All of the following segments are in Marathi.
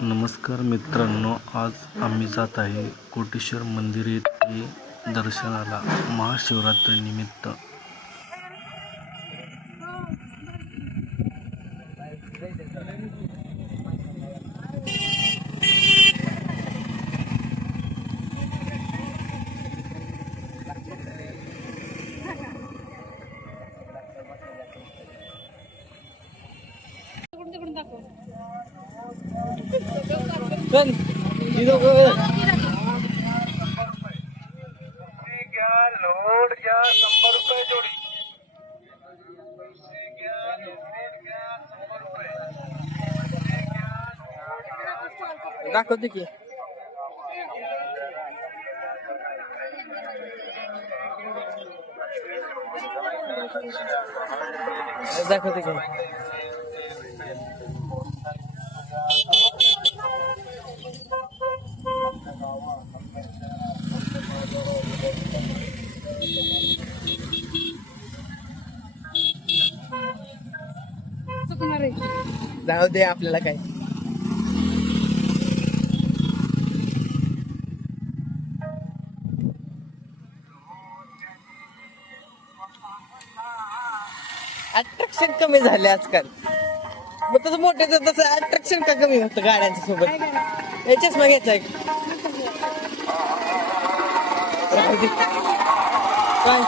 नमस्कार मित्रांनो, आज आम्ही जात आहे कोटेश्वर मंदिर येथे दर्शनाला महाशिवरात्रीनिमित्त. लोड घ्या 100 रुपये जोडी. दाखवते की दाखवते की जाऊ दे आपल्याला काय. अट्रॅक्शन कमी झाले आजकाल. मग तसं मोठ्याचं तसं अट्रॅक्शन का कमी होतं गाड्यांच्या सोबत. याच्याच मग घ्यायचा आहे काय.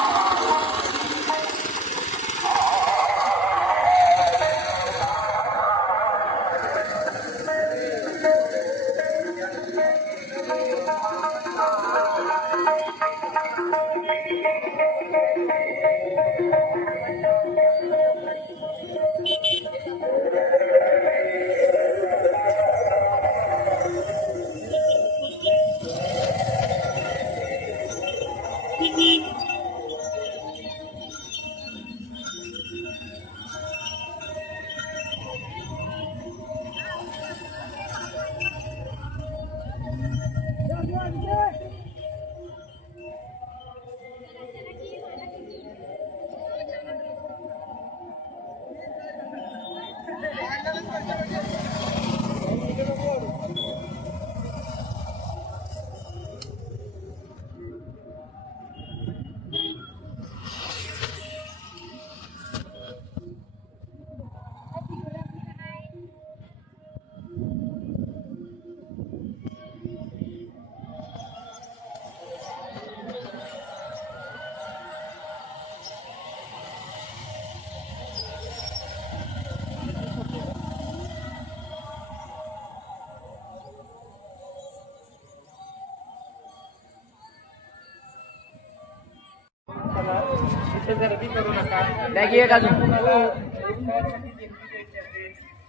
गर्दी करू नका.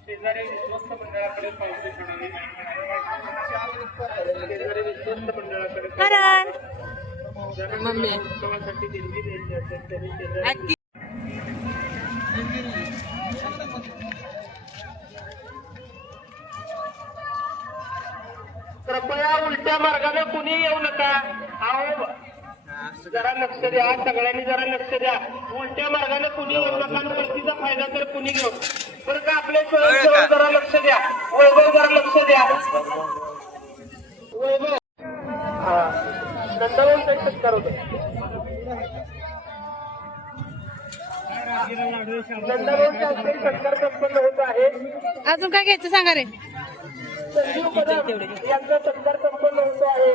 शेजारी विश्वस्त मंडळाकडे पावती ठेवावी. शेजारी विश्वस्त मंडळाकडे मम्मी उत्सवासाठी देणगी द्यायची असेल तरी शेजारी कृपया उलट्या मार्गाने कुणी येऊ नका. अहो जरा लक्ष द्या, सगळ्यांनी जरा लक्ष द्या. उलट्या मार्गाने कुणी येऊ नका. गर्दीचा फायदा तर कुणी घेऊ बरं का. आपले स्वयंसेवक जरा लक्ष द्या. वैभव जरा लक्ष द्या. वैभव हा नंदावरून काही सत्कार होतो. नंदावरून सत्कार संपन्न होत आहे. अजून काय घ्यायचं सांगा रे. संजीव कदम यांचा सत्कार संपन्न होतो आहे.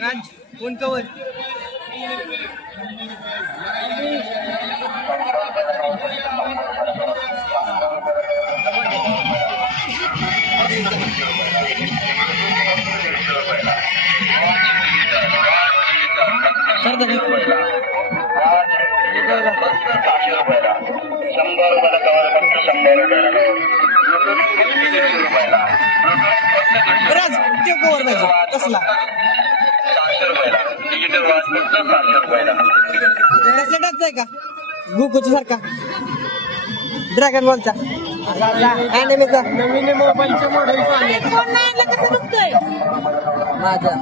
राज फोन कवर राज ते कवर पाहिजे कसला कसला आहे का गुकुच्या सारखा ड्रॅगन बॉलचा अॅनिमेचा नवीन मोबाईलच्या मॉडेल फोन नाही आणला कसं बघतोय माझा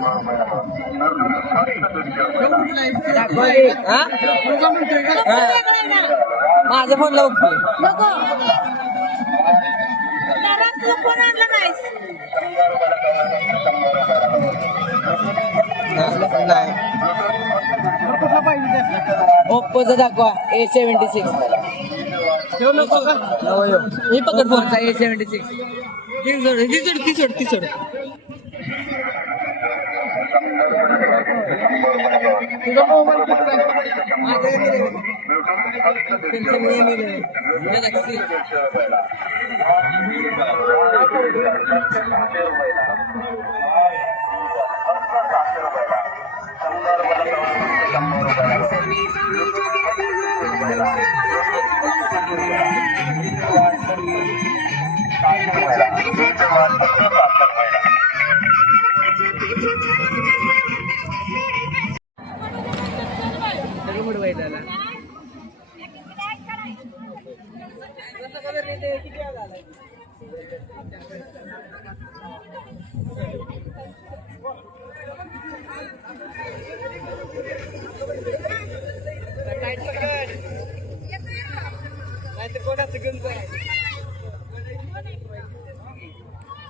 हा? माझ्या फोनला बघतोय नको घरात तुला फोन आणला नाहीस ओप्पोचा दाखवा A76 मी पकड फोनचा A76 ती सोड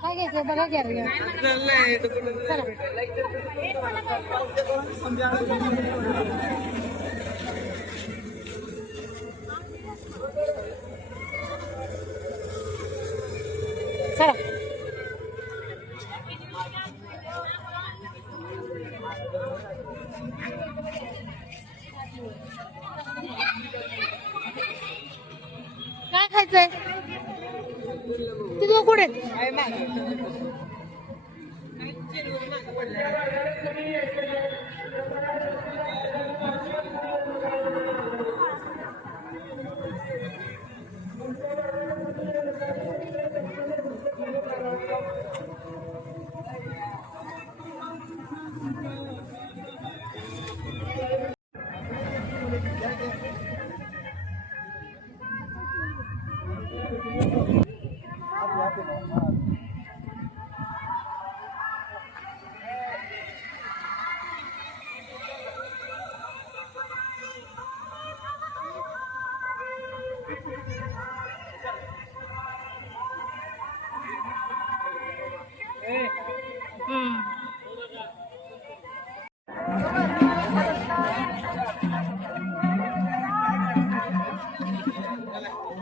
काय घ्यायचं बघा घ्या रे. चला काय खायचंय तिथं कुठे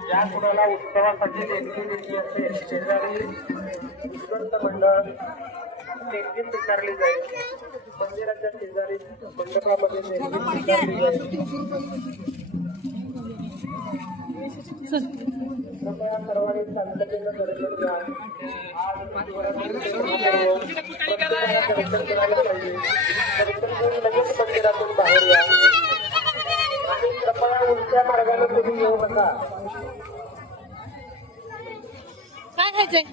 ज्या कुणाला उत्सवासाठी देणगी दिली असेल शेजारी उत्कृष्ट मंडळ देणगी स्वीकारली जाईल. मंदिराच्या शेजारी मंडपामध्ये देणगी स्वीकारली जाईल. कृपया सर्वांनी शांततेनं दर्शन घ्या. आज प्रत्येकाला दर्शन करायला पाहिजे. दर्शन घेऊन लगेच मंदिरातून बाहेर या आणि कृपया उलट्या मार्गाने तुम्ही येऊ नका. काय खायचंय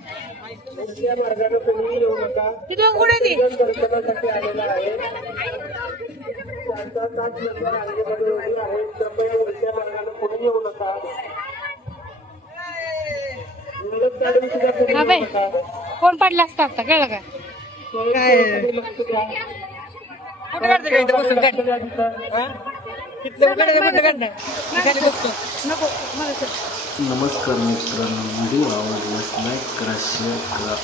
उलट्या मार्गाने तुम्ही येऊ नका. तिथं कुठे ती दर्शनासाठी आलेला आहे. 4-5 नंबर रांगेमध्ये उभी आहे. कृपया उलट्या मार्गाने कुणी येऊ नका. विलग काढून सुद्धा कुणी हा येऊ बाई नका. फोन पडला असता आता कळलं का सोयीसुविधांकडे लक्ष द्या. कुठे काढते का इथं बसून काढ लक्ष द्या तिथं. कुठं काढणार खाली बसतो नको मला चल. नमस्कार मित्रांनो, व्हिडिओ आवडल्यास लाईक करा, शेअर करा.